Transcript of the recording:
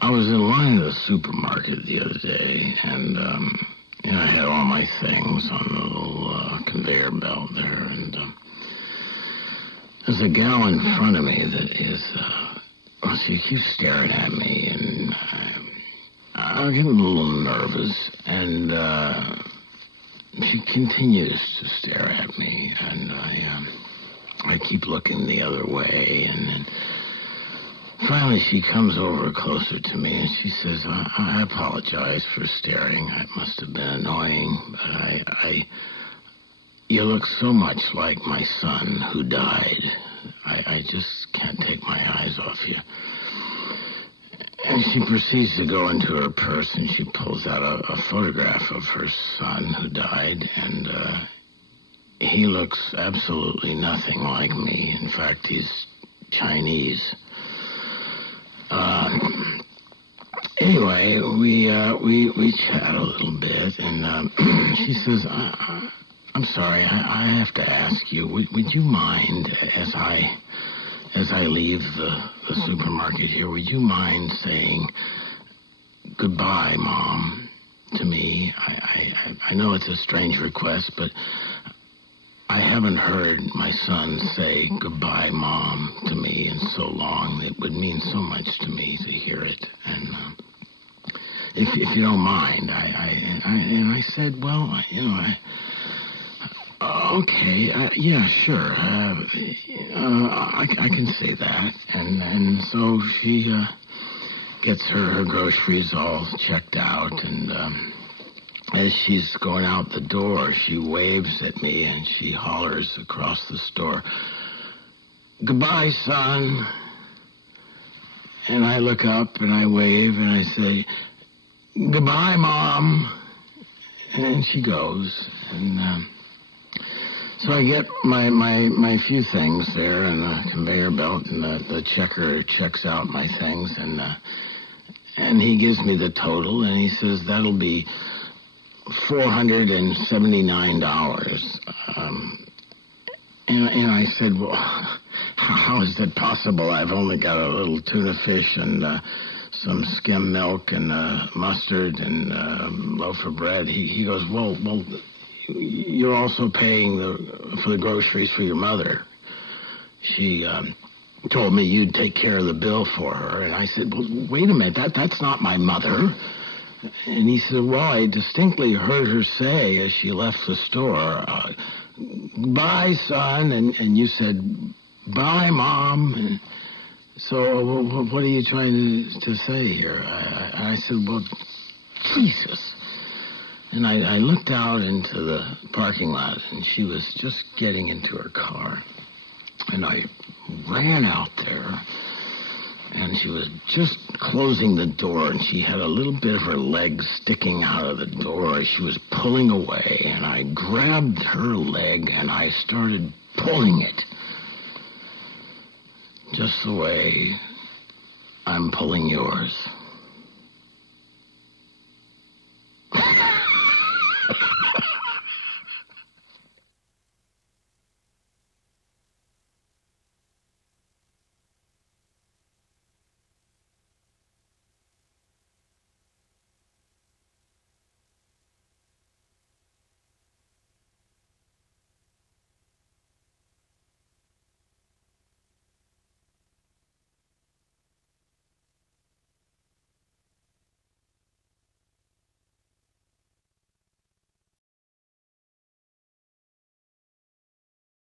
I was in line at the supermarket the other day, and I had all my things on the little conveyor belt there, and there's a gal in front of me that is, she keeps staring at me, and I'm getting a little nervous, and she continues to stare at me, and I keep looking the other way, and then finally she comes over closer to me, and she says, I apologize for staring. It must have been annoying, but you look so much like my son who died. I just can't take my eyes off you. And she proceeds to go into her purse, and she pulls out a photograph of her son who died, and he looks absolutely nothing like me. In fact, he's Chinese. Anyway, we chat a little bit, and she says, I'm sorry, I have to ask you, would you mind, as I leave the supermarket here, would you mind saying goodbye, Mom, to me? I know it's a strange request, but I haven't heard my son say goodbye, Mom, to me in so long. It would mean so much to me to hear it. And if you don't mind, I said, well, okay, yeah, sure. I can say that. And so she gets her groceries all checked out, and as she's going out the door, she waves at me, and she hollers across the store, "Goodbye, son." And I look up, and I wave, and I say, "Goodbye, Mom." And she goes, and so I get my few things there in the conveyor belt, and the checker checks out my things, and he gives me the total, and he says, that'll be $479. And I said, well, how is that possible? I've only got a little tuna fish and some skim milk and mustard and a loaf of bread. He goes, well, you're also paying for the groceries for your mother. She told me you'd take care of the bill for her. And I said, well, wait a minute, that's not my mother. And he said, well, I distinctly heard her say as she left the store, bye, son. And you said, bye, Mom. And so what are you trying to say here? I said, well, Jesus. And I looked out into the parking lot, and she was just getting into her car. And I ran out there, and she was just closing the door, and she had a little bit of her leg sticking out of the door as she was pulling away, and I grabbed her leg, and I started pulling it. Just the way I'm pulling yours.